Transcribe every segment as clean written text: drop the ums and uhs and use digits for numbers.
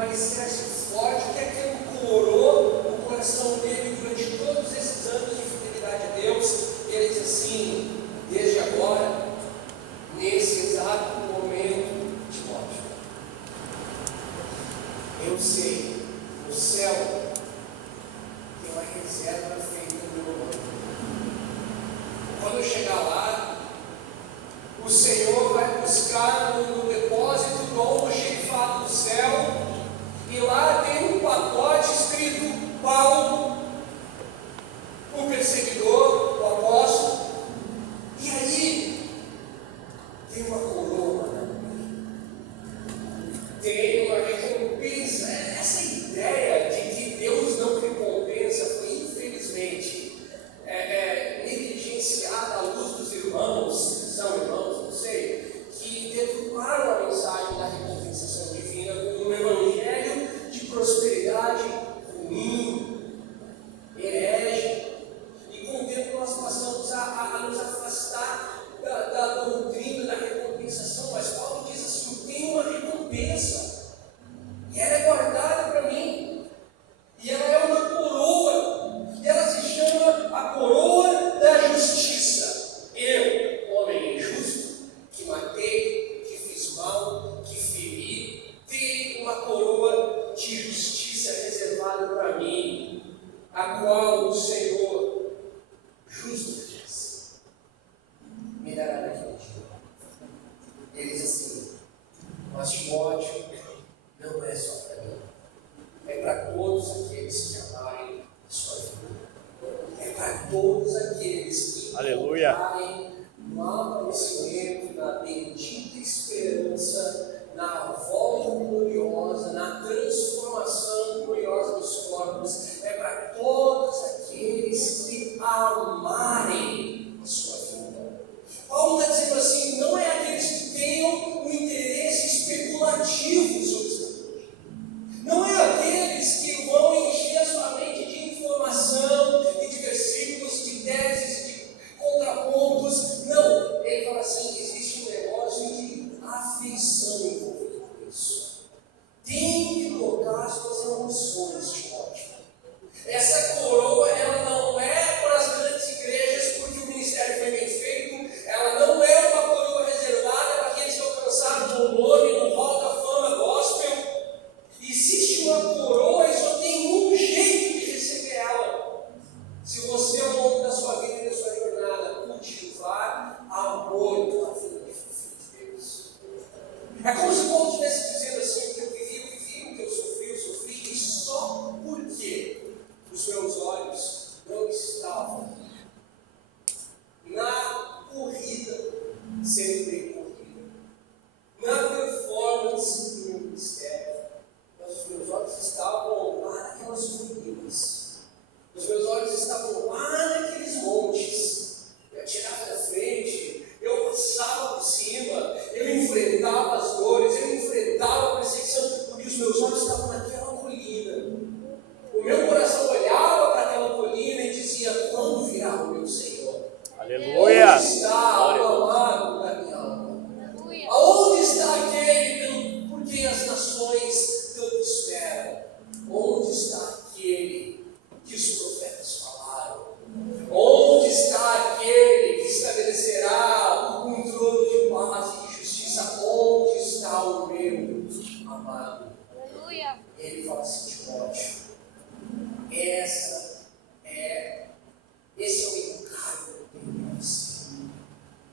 um alicerce forte, o que é que ancorou o coração dele durante todos esses anos de fidelidade a Deus. Ele diz assim: desde agora, nesse exato momento, Timóteo, eu sei, o céu tem uma reserva feita no meu nome. Quando eu chegar lá, o Senhor vai buscar no depósito do almoxerifado do céu, e lá tem um pacote escrito Paulo, o perseguidor, o apóstolo, e aí tem uma coroa, tem uma recompensa. Essa ideia de que Deus não recompensa foi, infelizmente, negligenciada à luz dos irmãos, que são irmãos, não sei, que deturparam a mensagem da recompensação divina como um evangelho de prosperidade ruim, herege, e com o tempo nós passamos a nos afastar da doutrina da recompensação. Mas Paulo diz assim: eu tenho uma recompensa, e ela é guardada para mim, e ela é uma coroa, e ela se chama a coroa da justiça. Eu, homem injusto, que matei, que fiz mal, que feri, tenho uma coroa de justiça reservada para mim, a qual o Senhor, justo diz, me dará naquele dia. Ele diz assim: mas Timóteo não é só para mim, é para todos aqueles que amarem sua vida, é para todos aqueles que encontrarem no aparecimento, na bendita esperança, na volta gloriosa, na transformação gloriosa dos corpos. É para todos aqueles que amarem a sua vida. Paulo está dizendo assim: não é aqueles que tenham um interesse especulativo sobre isso, não é aqueles que vão encher a sua mente de informação e de versículos, de teses, de contrapontos. Não, ele fala assim: existe um negócio de afeição envolvido com isso. Tem que tocar as suas emoções, Timóteo. Essa coroa, ela não é para as grandes igrejas porque o ministério foi bem feito, ela não é uma coroa reservada para aqueles que alcançaram o nome no hall da fama gospel. Existe uma coroa e só tem um jeito de receber ela: se você, ao longo da sua vida e da sua jornada, cultivar amor pela vida de Deus. É como se Paulo estivesse dizendo assim: o que eu vivi, o que eu sofri, e só porque os meus olhos não estavam na corrida sendo bem corrida, na performance do meu ministério, mas os meus olhos estavam lá naquelas ruínas, os meus olhos estavam lá naqueles montes. Eu tirava da frente, eu passava por cima, eu enfrentava as dores, eu enfrentava a perseguição, porque os meus olhos estavam naquela colina. O meu coração olhava para aquela colina e dizia: quando virá o meu Senhor? Aleluia! Onde está o amado da minha alma? Aonde está aquele por quem as nações tanto esperam? Onde está aquele que os profetas falaram? Onde está aquele que estabelecerá um trono de paz e de justiça? Onde está o meu amado? Ele fala assim: Timóteo, esse é o encargo que eu tenho para você.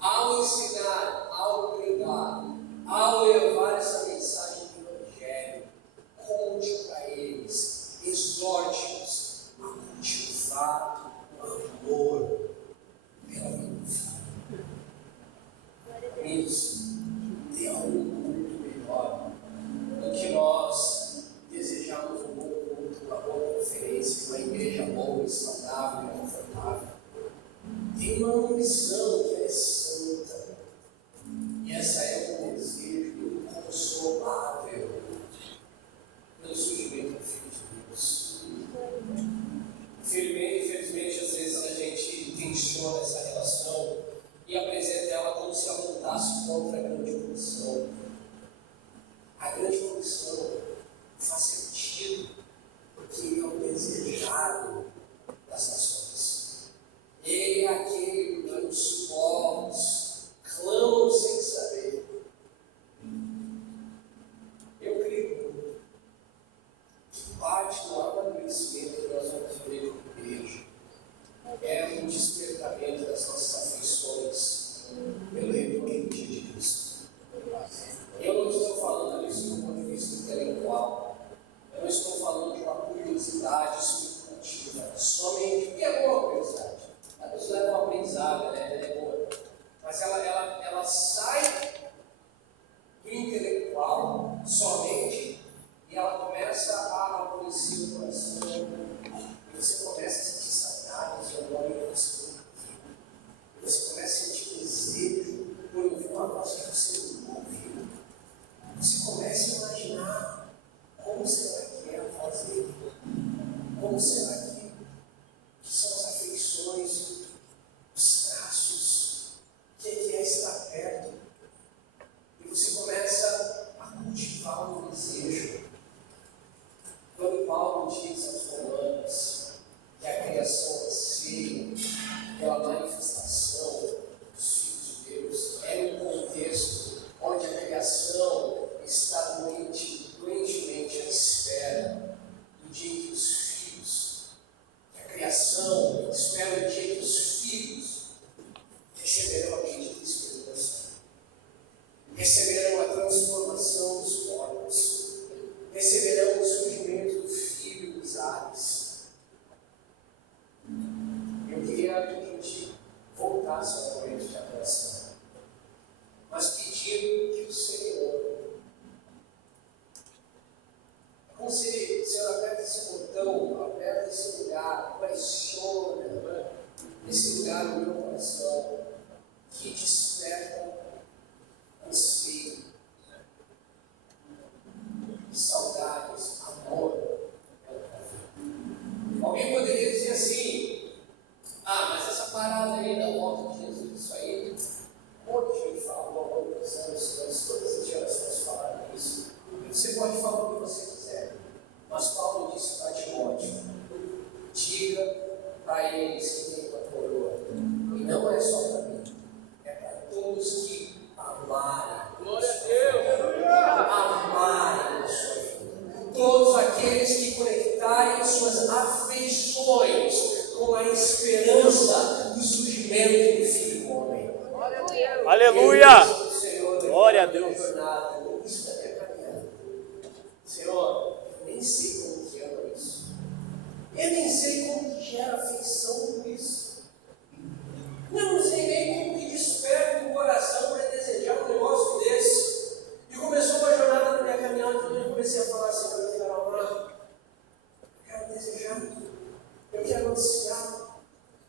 Ao ensinar, ao pregar, ao levar essa mensagem do Evangelho, conte para eles, exorte-os a cultivar o amor pela vida. Amigos, tem algo muito melhor do que nós desejamos um bom culto, uma boa conferência, uma igreja boa, saudável e confortável. Tem uma missão que é santa, e essa é um desejo inconsolável pelo surgimento do Filho de Deus. Infelizmente, às vezes a gente tensiona essa relação e apresenta ela como se ela lutasse contra a grande comissão. A grande comissão faz usada, né? Ela é boa. Mas ela sai do intelectual somente e ela começa a amolecer o coração. E você começa a sentir saudades, amor e você. Você começa a sentir desejo por ouvir uma voz que você não ouviu. Você começa a imaginar como será que é a voz dele. Como será que são as afeições, os traços, o que é estar perto? E você começa a cultivar um desejo. Quando Paulo diz aos Romanos que a criação anseia pela manifestação dos filhos de Deus, é um contexto onde a criação está doentemente à espera do dia em que os filhos, a criação espera o dia que os filhos receberão a bendita esperança, receberão a transformação dos corpos, receberão o surgimento do Filho dos ares. Eu queria que a gente voltasse ao momento de adoração, mas pedindo que o Senhor, como se o Senhor aperta esse botão, aperta esse lugar, pressiona esse lugar no meu coração, que desperta anseio, saudades, amor pela vida. Alguém poderia dizer assim: mas essa parada aí da volta de Jesus, isso aí, um monte de gente falou ao longo dos anos, todas as gerações falaram isso. Você pode falar o que você quiser, mas Paulo disse para Timóteo: diga para eles que têm uma coroa, e não é só para mim, é para todos que amarem. Glória a Deus! Amarem a sua vida. Todos aqueles que conectarem suas afeições com a esperança do surgimento do Filho do Homem. Aleluia! Senhor, glória a Deus! Isso da minha caminhada. Senhor, eu nem sei como que ama isso. Eu nem sei como que gera afeição por isso. Eu não sei nem como que desperta o coração para desejar um negócio desse. E começou uma jornada na minha caminhada, quando eu comecei a falar assim: eu quero amar, eu quero desejar, eu quero ansiar.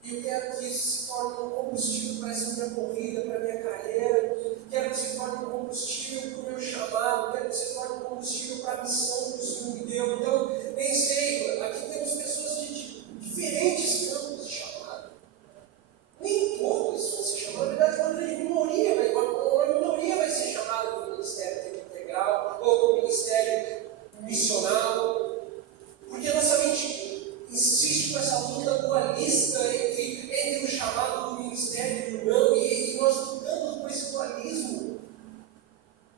E eu quero que isso se torne um combustível para essa minha corrida, para a minha carreira. Quero que se torne um combustível para o meu chamado. Quero que se torne um combustível para a missão que o Senhor me deu. Então, nem sei, aqui temos pessoas de diferentes campos de chamado. Nem todos vão ser chamados. Na verdade, uma grande minoria, vai ser chamada para o ministério tempo integral ou para o ministério missional. Porque a nossa mente insiste com essa luta dualista entre o chamado do ministério e o não, e nós lutamos com esse dualismo.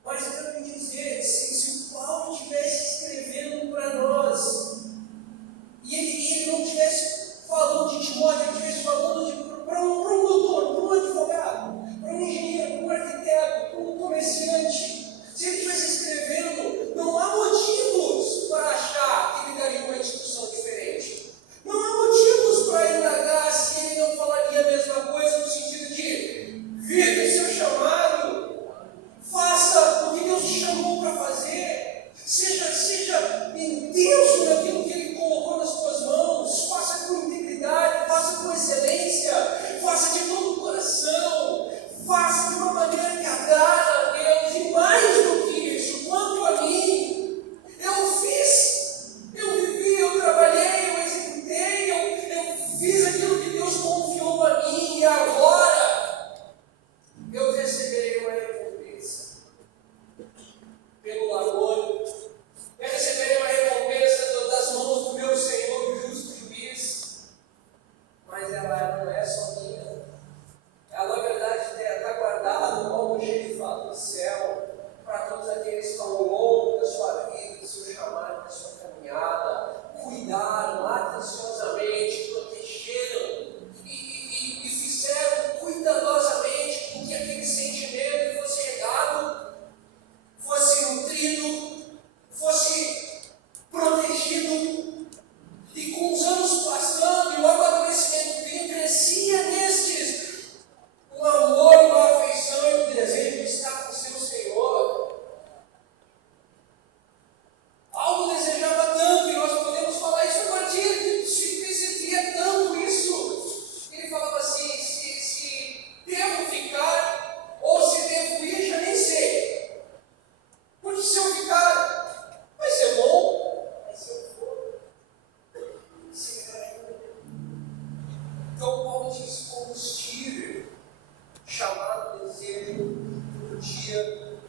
Mas eu quero me dizer, se o Paulo estivesse escrevendo para nós, e ele não estivesse falando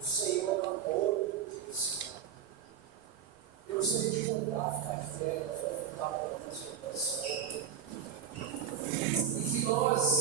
Senhor acabou de ensinar. Eu gostaria de voltar a ficar de pé para voltar para a nossa oração. E que nós